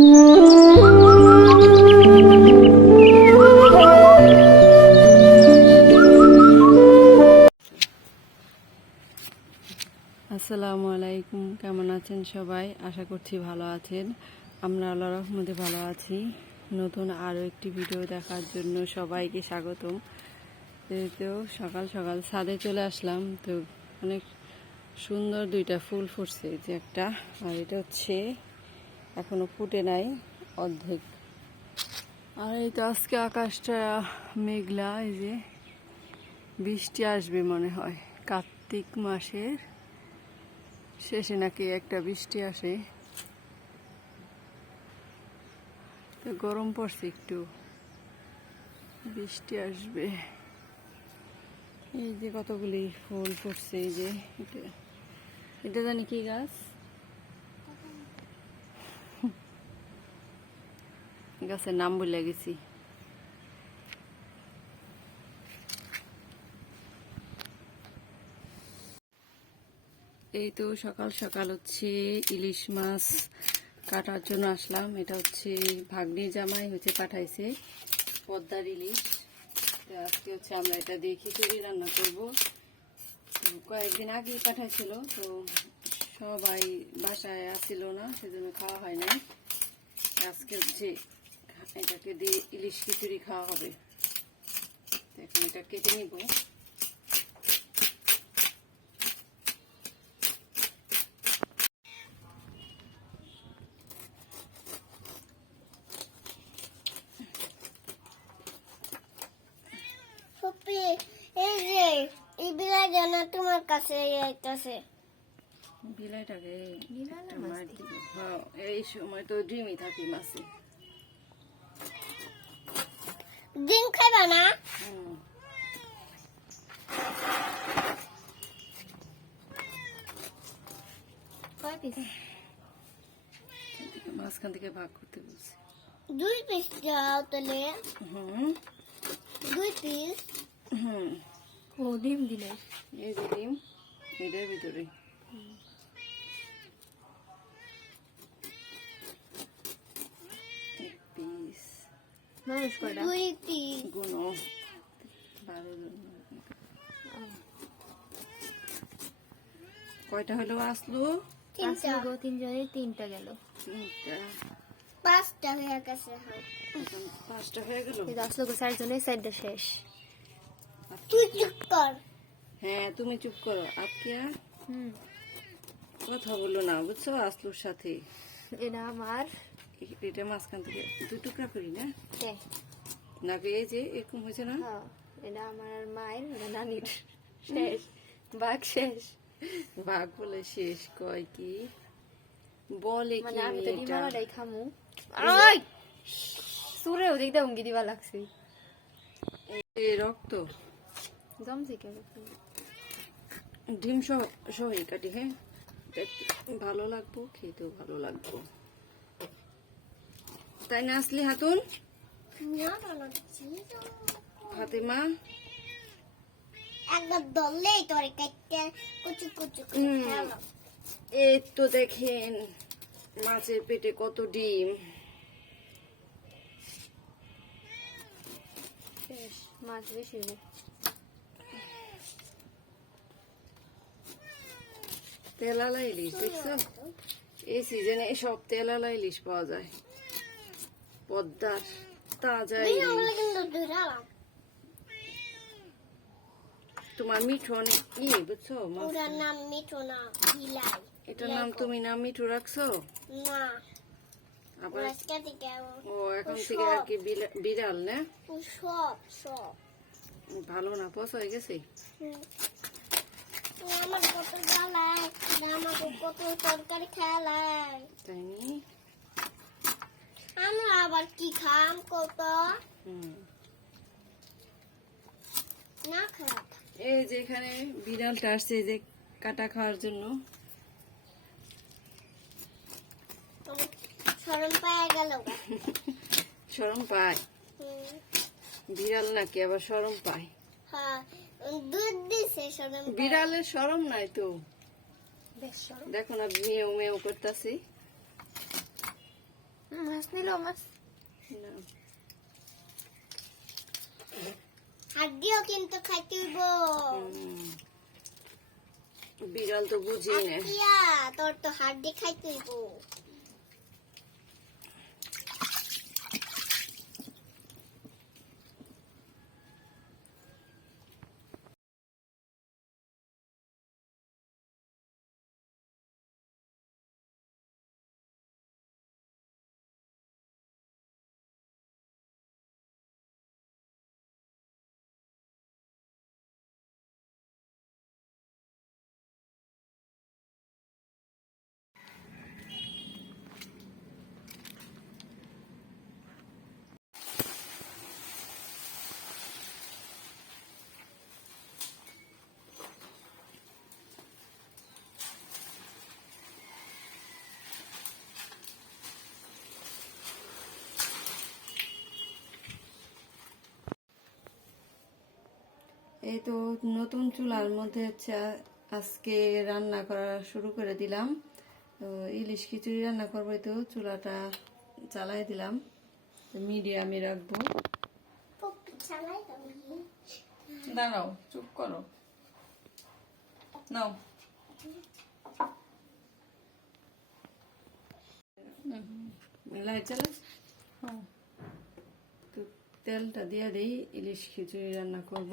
আসসালামু আলাইকুম, কেমন আছেন সবাই? আশা করছি ভালো আছেন। আমরা আল্লাহ রহমতে ভালো আছি। নতুন আরও একটি ভিডিও দেখার জন্য সবাইকে স্বাগতম। তো সকাল সকাল ছাদে চলে আসলাম, তো অনেক সুন্দর দুইটা ফুল ফুটছে, যে একটা, আর এটা হচ্ছে এখনও ফুটে নাই অর্ধেক। আর এই তো আজকে আকাশটা মেঘলা, এই যে বৃষ্টি আসবে মনে হয়। কার্তিক মাসের শেষে নাকি একটা বৃষ্টি আসে। তো গরম পড়ছে একটু, বৃষ্টি আসবে। এই যে কতগুলি ফুল পড়ছে এই যে এটা এটা জানি কি গাছ? গাছের নাম বলে গেছি। এই তো সকাল সকাল হচ্ছে ইলিশ মাছ কাটার জন্য আসলাম। এটা হচ্ছে ভাগ্নি জামাই হচ্ছে পাঠাইছে পদ্মার ইলিশ। তো আজকে হচ্ছে আমরা এটা দিয়ে খিচুড়ি রান্না করব। কয়েকদিন আগেই পাঠাইছিল, তো সবাই বাসায় আসছিল না, সেজন্য খাওয়া হয় নাই। আজকে হচ্ছে এটাকে দিয়ে ইলিশ খিচুড়ি খাওয়া হবে। এখন এটা কেটে নিব। ফুপি এই যে এই বিলাই যেন তোমার কাছে আইতাছে? বিলাইটাকে। হ্যাঁ, এই সময় তো ডিমই থাকি মাছে। ডিম খাইবা না হুম। কয় পিস এদিকে মাঝখান থেকে ভাগ করতে বলছে দুই পিস দাও তাহলে হুম দুই পিস হুম ও ডিম দিলে এই যে ডিম এটার ভিতরে এক মানুষ কয়টা দুই গুনো বারো কয়টা হলো আসলো? তিনটা। গো তিনজনের তিনটা গেল। তিনটা। পাঁচটা হয়ে গেছে হ্যাঁ। পাঁচটা হয়ে গেল? এই আসলো গো চারজনের সাইডটা শেষ। তুই চুপ কর। হ্যাঁ তুমি চুপ করো। আজকে হুম। কথা বলো না বুঝছ? আসলুর সাথে। এটা আমার। এটা মাঝখান থেকে। দুই টুকরা করি না? নাকি এই যে এরকম হয়েছে না? হ্যাঁ, এটা আমার মায়ের নানির। শেষ। বাঘ শেষ। ভাগ বলে শেষ কয় কি? বলে কি মানে আমি তো? ডিমালাটাই খামু। আই সুরে ওদিক দিয়ে উঙ্গি দিবা লাগছে। এই রক্ত। জমছে কে ডিম সহ সহই কাটি হ্যাঁ? ভালো লাগবো খেতেও ভালো লাগবো। তাই না আসলি হাতুন। ফাতেমা একবার তোর কুচু কুচু। এই তো দেখেন মাছের পেটে কত ডিম মাছ বেশি। তেলালা ইলিশ দেখছ এই সিজনে সব তেলালা ইলিশ পাওয়া যায় পদ্মার তাজা তোমার মিঠু অনেক ই বুঝছ ওটার নাম মিঠু না বিলাই। এটার নাম তুমি নাম মিঠু রাখছো? না। আবার ও এখন থেকে আর কি বিড়াল না? সব সব। ভালো না পচ হয়ে গেছে। আমার কত জ্বালায় আমাকে কত তরকারি খেলায় তাই নি? আমরা আবার কি খাম কত? না খারাপ। এই যে এখানে বিড়ালটা আসছে যে কাটা খাওয়ার জন্য। সরম পায়ে গেল সরম পায়। বিড়াল নাকি আবার সরম পায়? হ্যাঁ দুধ দিছে সরম বিড়ালের সরম নাই তো। দেখো না মেয়েও মেয়েও করতেছি। মাছ নিল মাছ। হাড্ডিও কিন্তু খাইতে হইব। বিড়াল তো বুঝি না। তোর তো হাড্ডি খাইতে হইব। এই তো নতুন চুলার মধ্যে হচ্ছে আজকে রান্না করা শুরু করে দিলাম। তো ইলিশ খিচুড়ি রান্না করব তো চুলাটা চালাই দিলাম। মিডিয়ামে রাখব। দাঁড়াও চুপ করো। নাও। লাইট হ্যাঁ। তো তেলটা দিয়ে দিই ইলিশ খিচুড়ি রান্না করব।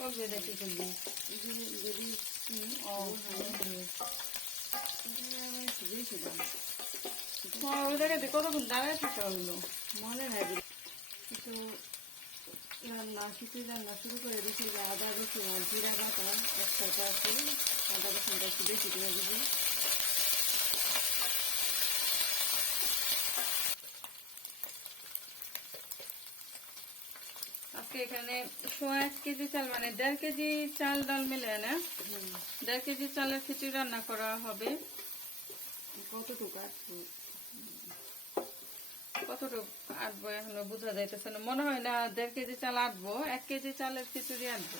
কবে দেখি করবি যদি ওই জায়গাতে কতক্ষণ দাঁড়ায় থাকা হলো মনে হয় যে তো রান্না খিচুড়ি রান্না শুরু করে দিয়েছি যে আদা রসুন আর জিরা বাটা একসাথে আছে। আদা রসুনটা একটু বেশি করে দেবো। আজকে এখানে সোয়া এক কেজি চাল মানে দেড় কেজি চাল ডাল মিলে না? দেড় কেজি চালের খিচুড়ি রান্না করা হবে। কতটুকু আটবো কতটুকু আটবো এখনও বোঝা যাইতেছে না। মনে হয় না দেড় কেজি চাল আটবো এক কেজি চালের খিচুড়ি আনব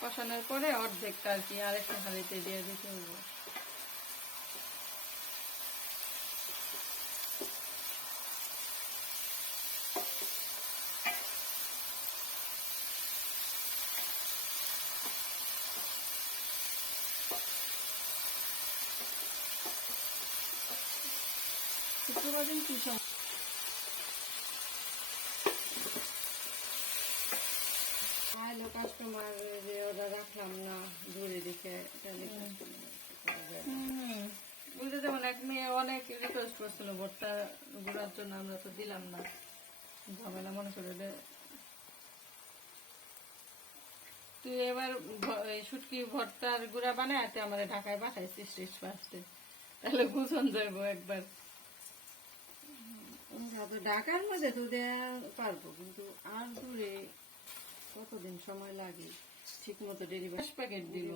কষানোর পরে অর্ধেকটা আর কি আরেকটা হাঁড়িতে দিয়ে দিতে হবে। দিন কি কাস্টমার যে ওরা রাখলাম না দূরে দেখে তাহলে বলতে যেমন এক মেয়ে অনেক রিকোয়েস্ট করছিল ভোটটা ঘোরার জন্য আমরা তো দিলাম না। ঝামেলা মনে করে দে তুই এবার শুটকি ভর্তার গুড়া বানায় তুই আমার ঢাকায় পাঠাইছিস তাহলে বুঝন যাইবো একবার। ঢাকার মধ্যে তো দেয়া পারব কিন্তু আর দূরে কতদিন সময় লাগে? ঠিক মতো ডেলিভারি প্যাকেট দিল।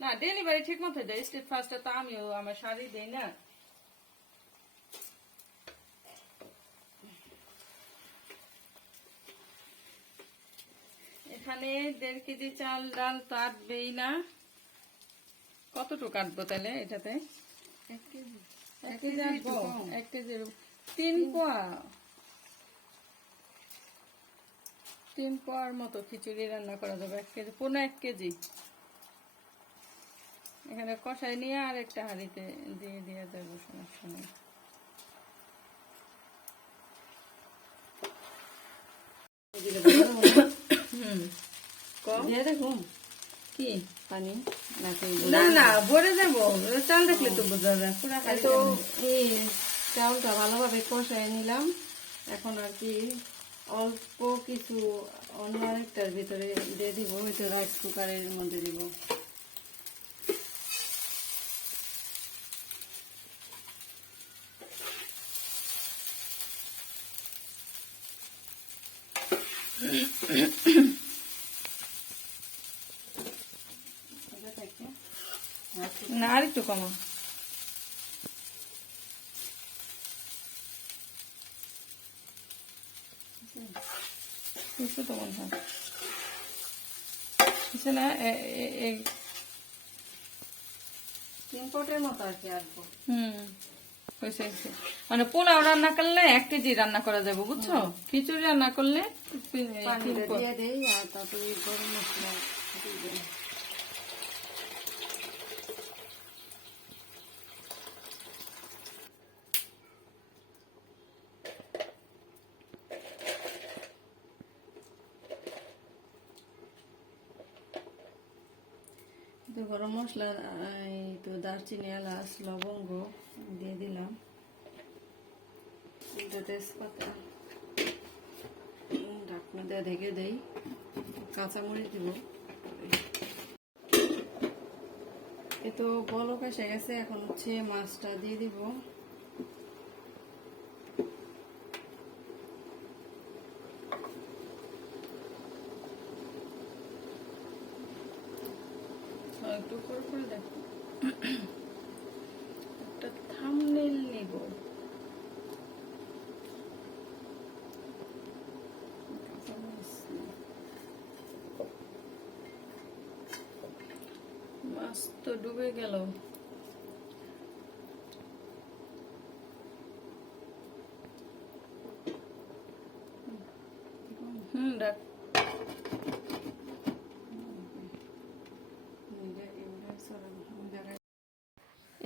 না ডেলিভারি ঠিক মতো দেয় স্টেট ফার্স্টে তো আমিও আমার শাড়ি দেই না। এখানে দেড় কেজি চাল ডাল তো আটবেই না। কতটুকু আটবো তাহলে এটাতে? এক কেজি। এক কেজি আটবো? এক কেজি তিন পোয়া। তিন পোয়ার মতো খিচুড়ি রান্না করা যাবে এক কেজি পনেরো এক কেজি। এখানে কষাই নিয়ে আর একটা হাঁড়িতে দিয়ে দিয়ে দেবো সমস্যা নেই কি? পানি? না না ভরে যাব চাল দেখলে তো বোঝা যায় পুরা তো চালটা ভালোভাবে কষাই নিলাম। এখন আর কি অল্প কিছু অন্য আরেকটার ভিতরে দিয়ে দিব, হয়তো রাইস কুকারের মধ্যে দিব। না, আর একটু কমা। তো মনে হয়। কিছু না? এ- এ- এ- ইম্পোর্টের মতো আর কি আসব হুম হয়েছে হয়েছে মানে পোলাও রান্না করলে এক কেজি রান্না করা যাবে বুঝছ? খিচুড়ি রান্না করলে পানিটা দিয়ে দেই আর তারপরে গরম মশলা দিয়ে দেই। তো গরম মশলা তো দারচিনি, এলাচ, লবঙ্গ দিয়ে দিলাম। তেজপাতা। ঢাকনা দিয়ে ঢেকে দেই। কাঁচামরিচ দিব। এ তো বলক এসে গেছে, এখন হচ্ছে মাছটা দিয়ে দিব। একটু করে করে দেখো। একটা থামনেল নিব। মাছ তো ডুবে গেল। হুম ডাক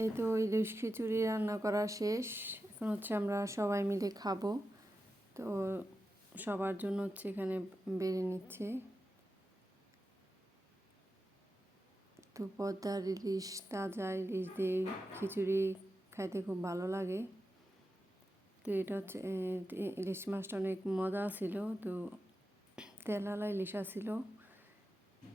এই তো ইলিশ খিচুড়ি রান্না করা শেষ। এখন হচ্ছে আমরা সবাই মিলে খাব। তো সবার জন্য হচ্ছে এখানে বেড়ে নিচ্ছে। তো পদ্মার ইলিশ, তাজা ইলিশ দিয়ে খিচুড়ি খাইতে খুব ভালো লাগে। তো এটা হচ্ছে ইলিশ মাছটা অনেক মজা ছিল। তো তেলালা ইলিশ ছিল